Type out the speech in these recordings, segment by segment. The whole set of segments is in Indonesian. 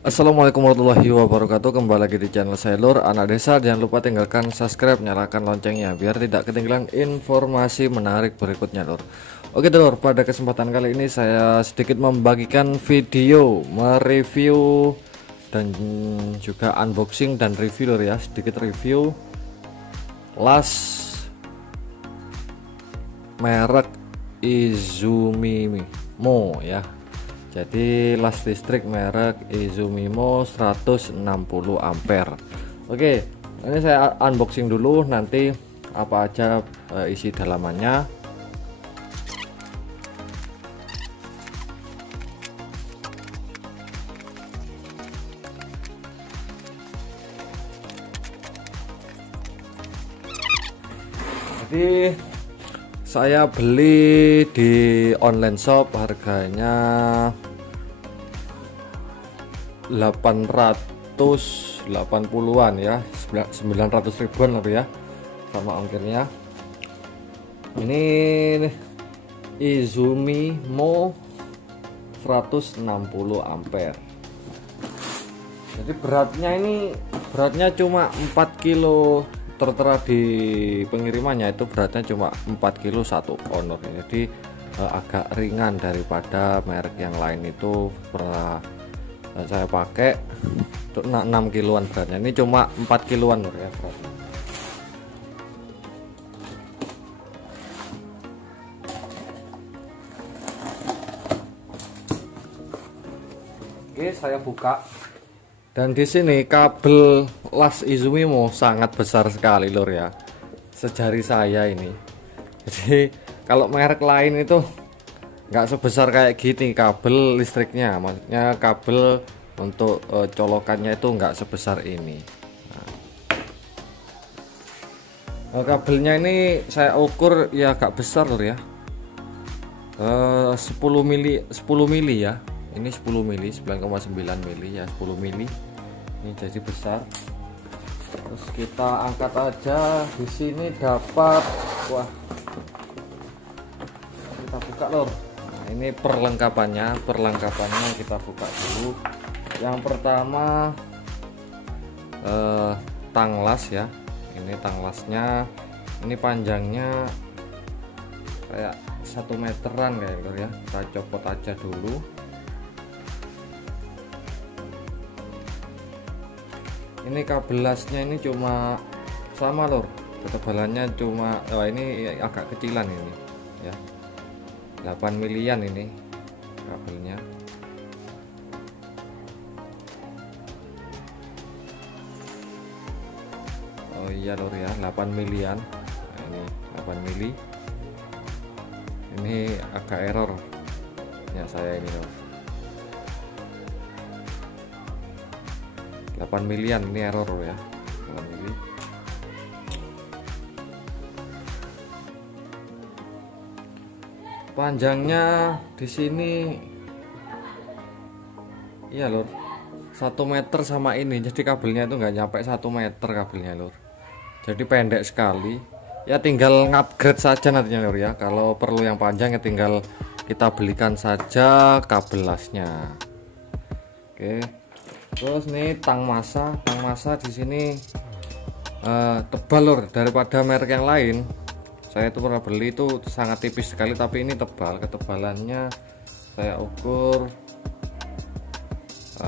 Assalamualaikum warahmatullahi wabarakatuh. Kembali lagi di channel saya Lur Anak Desa. Jangan lupa tinggalkan subscribe, nyalakan loncengnya biar tidak ketinggalan informasi menarik berikutnya Lur. Oke Lur, pada kesempatan kali ini saya sedikit membagikan video mereview dan juga unboxing dan review Lur ya. Sedikit review las merek Izumimo ya. Jadi las listrik merek Izumimo 160 ampere. Oke, ini saya unboxing dulu, nanti apa aja isi dalamannya. Jadi saya beli di online shop, harganya 880-an ya, 900 ribuan lebih ya sama ongkirnya. Ini Izumimo 160 ampere. Jadi beratnya cuma 4 kilo, tertera di pengirimannya itu beratnya cuma 4 kilo satu onor. Jadi agak ringan daripada merek yang lain itu pernah saya pakai untuk 6 kiloan beratnya. Ini cuma 4 kiloan ya beratnya. Oke, saya buka. Dan di sini kabel las Izumimo sangat besar sekali Lur ya, sejari saya ini. Jadi kalau merek lain itu nggak sebesar kayak gini kabel listriknya, maksudnya kabel untuk colokannya itu nggak sebesar ini. Nah, kabelnya ini saya ukur ya agak besar Lur ya, 10 mili ya. Ini 10 mili, 9,9 mili ya, 10 mili. Ini jadi besar. Terus kita angkat aja. Di sini dapat, wah, kita buka Lur. Nah, ini perlengkapannya kita buka dulu. Yang pertama tang las ya. Ini tang lasnya. Ini panjangnya kayak 1 meteran kayak Lur ya. Kita copot aja dulu. Ini kabel lasnya ini cuma sama Lur, ketebalannya cuma ini agak kecilan ini ya, 8 milian ini kabelnya. Oh iya Lur ya, 8 milian. Nah, ini 8 mili. Ini agak error ya saya ini Lur, 8 milian ini error ya, 8 mili. Panjangnya di sini iya Lur, 1 meter sama ini. Jadi kabelnya itu nggak nyampe 1 meter kabelnya Lur, jadi pendek sekali ya. Tinggal ngupgrade saja nantinya Lur ya, kalau perlu yang panjang ya tinggal kita belikan saja kabel lasnya. Oke. Terus nih tang masa di sini tebal Lur daripada merek yang lain. Saya itu pernah beli itu sangat tipis sekali, tapi ini tebal. Ketebalannya saya ukur,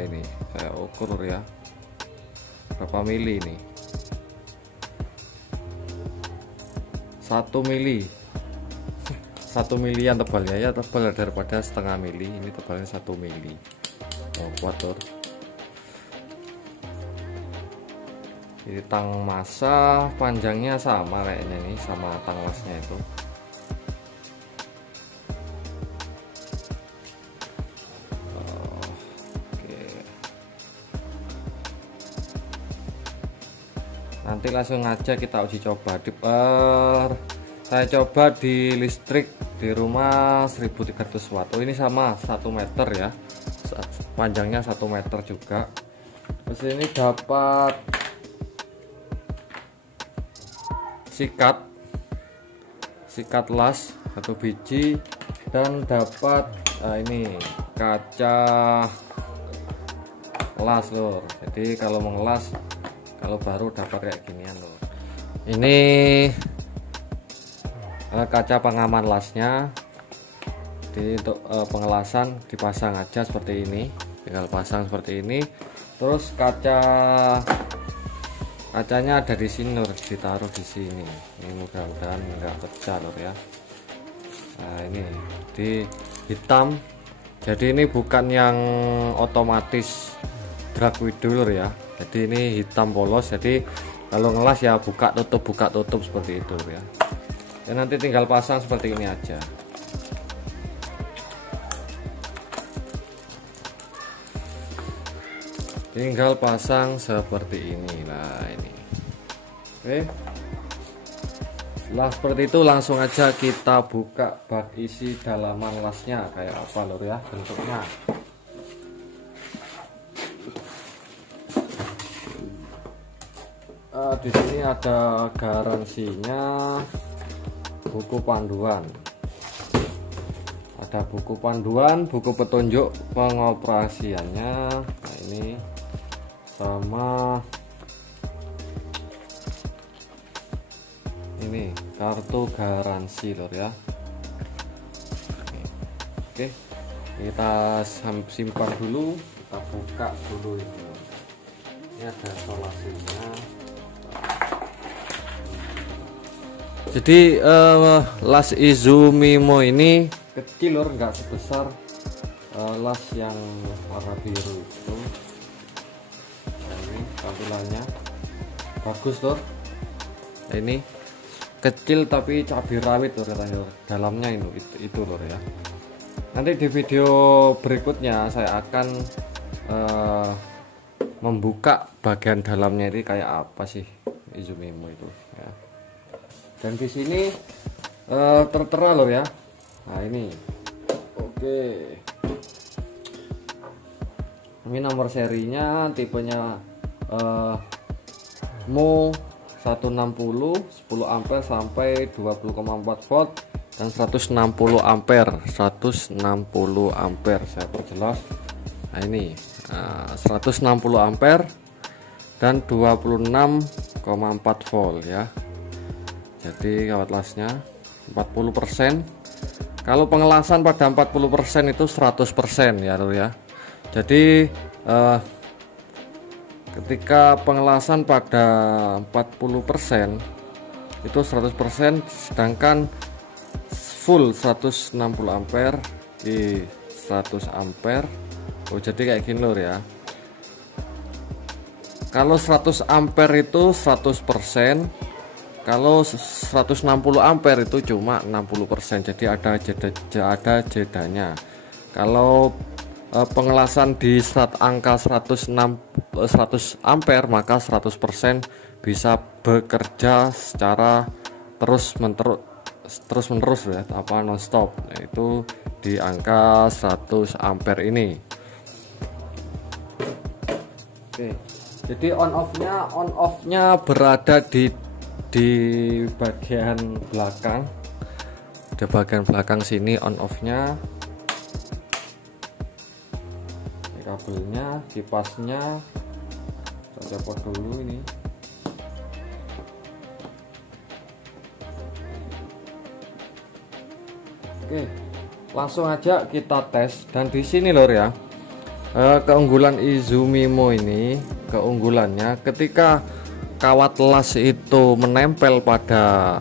ini saya ukur Lur ya, berapa mili ini, 1 mili, 1 milian tebalnya ya, tebal daripada setengah mili. Ini tebalnya 1 mili. Oh, kuat Lur. Jadi tang masa panjangnya sama kayaknya nih sama tang lasnya itu. Oke. Nanti langsung aja kita uji coba. Saya coba di listrik di rumah 1300 watt. Oh, ini sama 1 meter ya. Panjangnya 1 meter juga. Terus ini dapat sikat las 1 biji, dan dapat ini kaca las lur. Jadi kalau mengelas, kalau baru dapat kayak ginian lur. Ini kaca pengaman lasnya. Jadi untuk pengelasan dipasang aja seperti ini, tinggal pasang seperti ini. Terus kacanya ada di sini lur, ditaruh di sini. Ini mudah-mudahan enggak pecah lur ya. Nah ini di hitam, jadi ini bukan yang otomatis drag window lur ya. Jadi ini hitam polos, jadi kalau ngelas ya buka tutup seperti itu ya. Dan nanti tinggal pasang seperti ini aja. Tinggal pasang seperti ini. Nah ini oke. Setelah seperti itu langsung aja kita buka bak isi dalaman lasnya kayak apa lur ya bentuknya. Di sini ada garansinya, buku panduan, ada buku panduan, buku petunjuk pengoperasiannya. Nah ini sama ini kartu garansi lor ya. Oke, kita simpan dulu, kita buka dulu ini. Ini ada solasinya. Jadi las Izumimo ini kecil lor, nggak sebesar las yang warna biru itu. Nah, ini tampilannya bagus lor. Nah, ini kecil tapi cabai rawit lor katanya lor. Dalamnya itu lor ya. Nanti di video berikutnya saya akan membuka bagian dalamnya ini kayak apa sih Izumimo itu ya. Dan di sini tertera lor ya. Nah ini oke, ini nomor serinya, tipenya Mo 160 10 ampere sampai 20,4 volt dan 160 ampere saya perjelas. Nah ini 160 ampere dan 26,4 volt ya. Jadi kawat lasnya 40%. Kalau pengelasan pada 40% itu 100% ya lur ya. Jadi ketika pengelasan pada 40% itu 100%, sedangkan full 160 ampere di 100 ampere. Oh jadi kayak gini lur ya. Kalau 100 ampere itu 100%, kalau 160 ampere itu cuma 60%. Jadi ada jedanya. Kalau pengelasan di angka 100 ampere maka 100% bisa bekerja secara terus menerus ya, apa nonstop, yaitu di angka 100 ampere ini. Oke, jadi on off-nya berada di bagian belakang. Di bagian belakang sini on off-nya. Kabelnya, kipasnya saya copot dulu ini. Oke, langsung aja kita tes. Dan di sini lor ya, keunggulan Izumimo ini, keunggulannya ketika kawat las itu menempel pada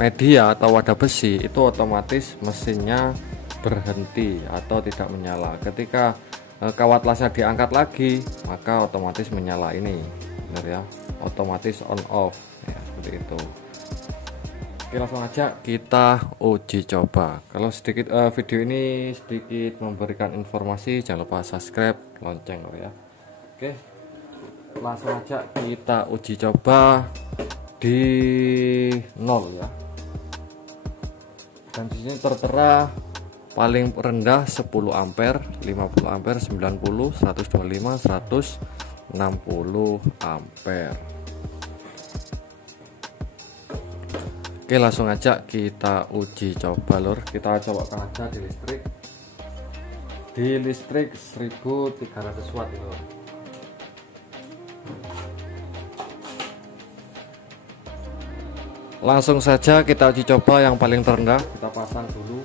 media atau wadah besi, itu otomatis mesinnya berhenti atau tidak menyala. Ketika kawat lasnya diangkat lagi, maka otomatis menyala ini, benar ya, otomatis on off ya, seperti itu. Oke, langsung aja kita uji coba. Kalau sedikit video ini sedikit memberikan informasi, jangan lupa subscribe, lonceng ya. Oke, langsung aja kita uji coba di 0 ya. Dan di sini tertera paling rendah 10 ampere, 50 ampere, 90, 125, 160 ampere. Oke, langsung aja kita uji coba lur. Kita coba aja di listrik 1300 watt lur. langsung saja kita uji coba yang paling terendah. Kita pasang dulu.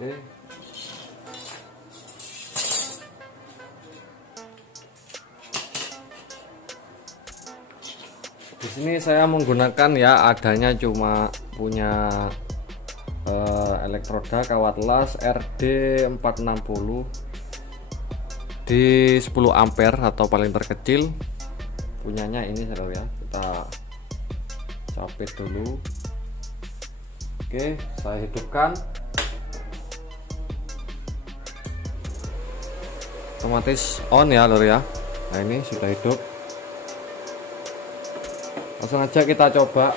Oke. Di sini saya menggunakan ya adanya cuma punya elektroda kawat las RD460 di 10 ampere atau paling terkecil. Punyanya ini ya. Kita capit dulu. Oke, saya hidupkan. Otomatis on ya lur ya. Nah ini sudah hidup. Langsung aja kita coba.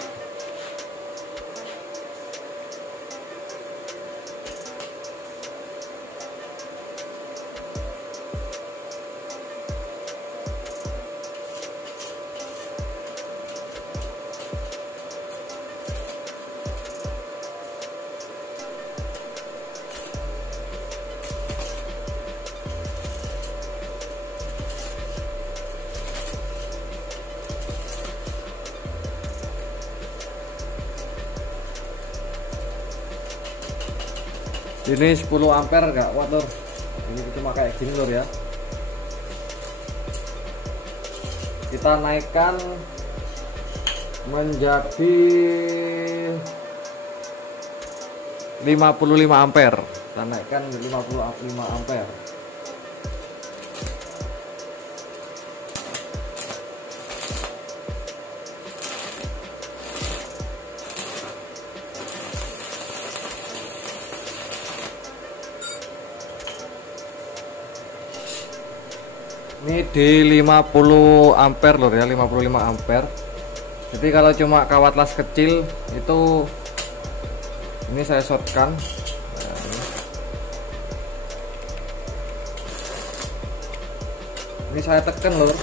Ini 10 ampere enggak kuat lur. Ini cuma kayak gini lur ya. Kita naikkan menjadi 55 ampere. Kita naikkan 55 ampere. Ini di 50 ampere lur ya, 55 ampere. Jadi kalau cuma kawat las kecil itu ini saya shortkan. Ini saya tekan lur.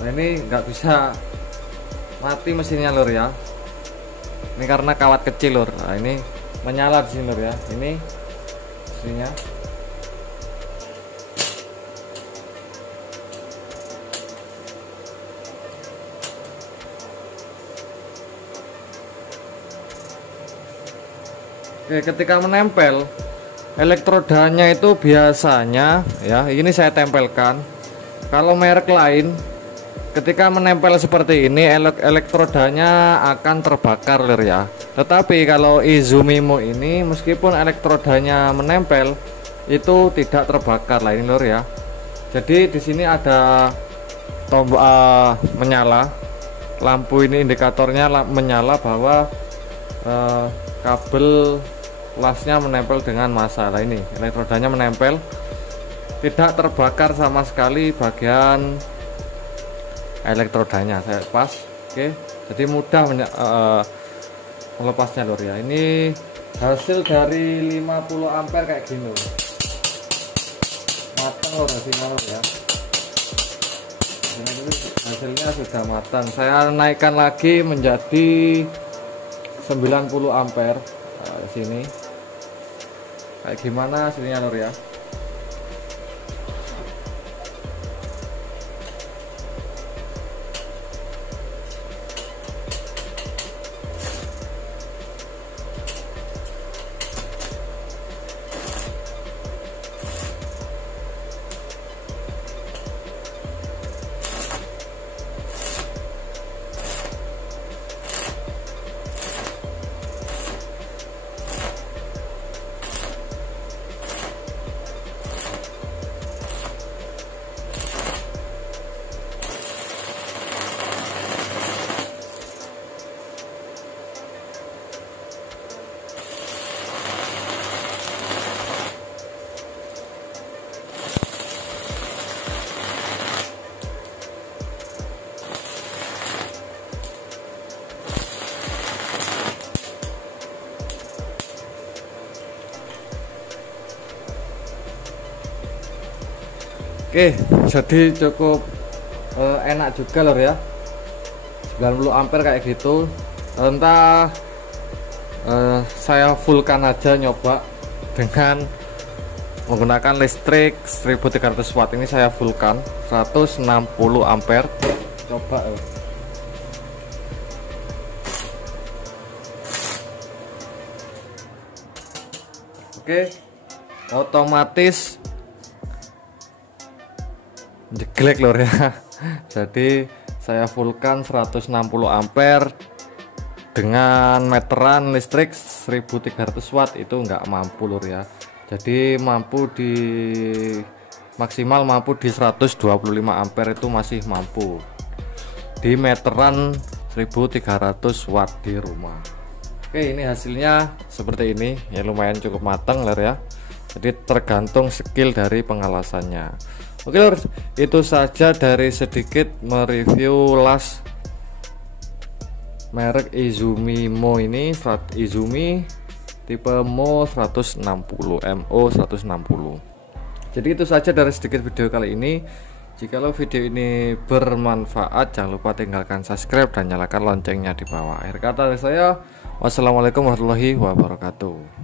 Nah ini nggak bisa mati mesinnya lur ya. Ini karena kawat kecil lur. Nah ini menyala di sini lur ya. Ini mesinnya. Oke, ketika menempel elektrodanya itu biasanya ya ini saya tempelkan. Kalau merek lain ketika menempel seperti ini elektrodanya akan terbakar lur ya. Tetapi kalau Izumimo ini meskipun elektrodanya menempel itu tidak terbakar lah ini lur ya. Jadi di sini ada tombol menyala lampu, ini indikatornya menyala bahwa kabel lasnya menempel dengan massa. Nah ini elektrodanya menempel, tidak terbakar sama sekali bagian elektrodanya. Saya lepas. Oke, jadi mudah melepasnya lur ya. Ini hasil dari 50 ampere kayak gini lur. Matang lur hasilnya lur ya. Ini hasilnya sudah matang. Saya naikkan lagi menjadi 90 ampere. Nah, di sini kayak gimana hasilnya lur ya. Oke, jadi cukup enak juga lor ya, 90 ampere kayak gitu. Entah saya fullkan aja nyoba dengan menggunakan listrik 1300 watt. Ini saya fullkan 160 ampere, coba. Oke, otomatis jeglek lor ya. Jadi saya fullkan 160 ampere dengan meteran listrik 1300 watt, itu nggak mampu lor ya. Jadi mampu di maksimal mampu di 125 ampere, itu masih mampu di meteran 1300 watt di rumah. Oke, ini hasilnya seperti ini ya, lumayan cukup matang lor ya. Jadi tergantung skill dari pengelasannya. Oke lor, itu saja dari sedikit mereview las merek Izumi Mo ini, Izumi tipe Mo 160 MO 160. Jadi itu saja dari sedikit video kali ini. Jikalau video ini bermanfaat, jangan lupa tinggalkan subscribe dan nyalakan loncengnya di bawah. Akhir kata dari saya, wassalamualaikum warahmatullahi wabarakatuh.